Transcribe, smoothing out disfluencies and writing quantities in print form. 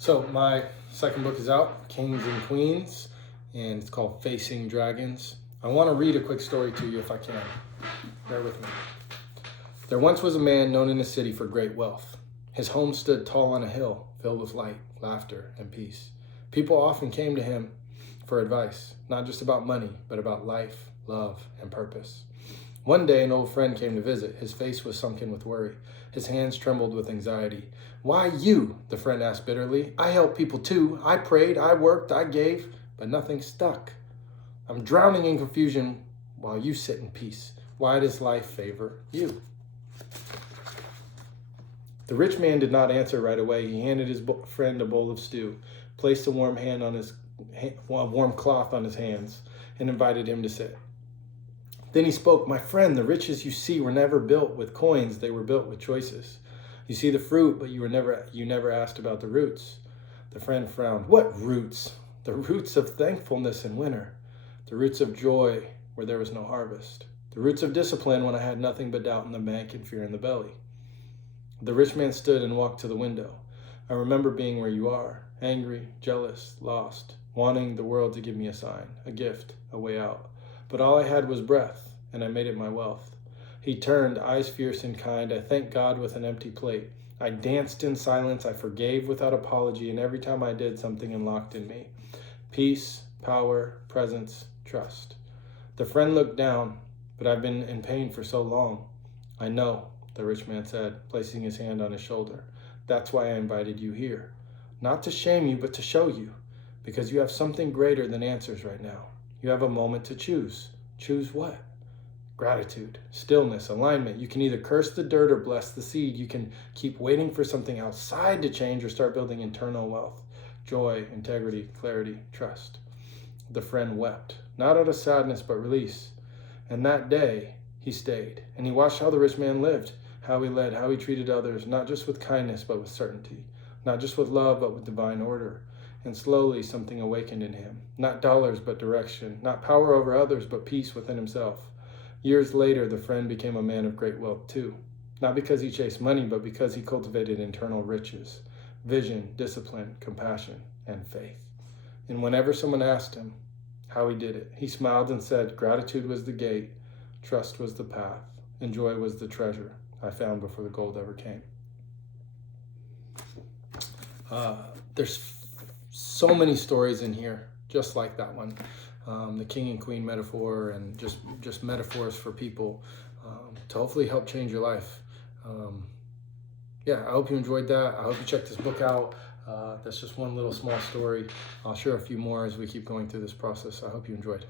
So my second book is out, Kingz and Queenz, and it's called Facing Dragons. I want to read a quick story to you if I can. Bear with me. There once was a man known in the city for great wealth. His home stood tall on a hill, filled with light, laughter, and peace. People often came to him for advice, not just about money, but about life, love, and purpose. One day, an old friend came to visit. His face was sunken with worry. His hands trembled with anxiety. "Why you?" the friend asked bitterly. "I helped people too. I prayed, I worked, I gave, but nothing stuck. I'm drowning in confusion while you sit in peace. Why does life favor you?" The rich man did not answer right away. He handed his friend a bowl of stew, placed a warm cloth on his hands, and invited him to sit. Then he spoke, "My friend, the riches you see were never built with coins. They were built with choices. You see the fruit, but you never asked about the roots." The friend frowned. "What roots?" "The roots of thankfulness in winter. The roots of joy where there was no harvest. The roots of discipline when I had nothing but doubt in the bank and fear in the belly." The rich man stood and walked to the window. "I remember being where you are, angry, jealous, lost, wanting the world to give me a sign, a gift, a way out. But all I had was breath, and I made it my wealth." He turned, eyes fierce and kind. "I thanked God with an empty plate. I danced in silence. I forgave without apology. And every time I did, something unlocked in me. Peace, power, presence, trust." The friend looked down. "But I've been in pain for so long." "I know," the rich man said, placing his hand on his shoulder. "That's why I invited you here. Not to shame you, but to show you. Because you have something greater than answers right now. You have a moment to choose. Choose what? Gratitude, stillness, alignment. You can either curse the dirt or bless the seed. You can keep waiting for something outside to change or start building internal wealth. Joy, integrity, clarity, trust." The friend wept, not out of sadness, but release. And that day, he stayed. And he watched how the rich man lived, how he led, how he treated others, not just with kindness, but with certainty. Not just with love, but with divine order. And slowly something awakened in him. Not dollars, but direction. Not power over others, but peace within himself. Years later, the friend became a man of great wealth too. Not because he chased money, but because he cultivated internal riches. Vision, discipline, compassion, and faith. And whenever someone asked him how he did it, he smiled and said, "Gratitude was the gate, trust was the path, and joy was the treasure I found before the gold ever came." There's so many stories in here, just like that one. The king and queen metaphor, and just metaphors for people to hopefully help change your life. Yeah, I hope you enjoyed that. I hope you check this book out. That's just one little small story. I'll share a few more as we keep going through this process. I hope you enjoyed.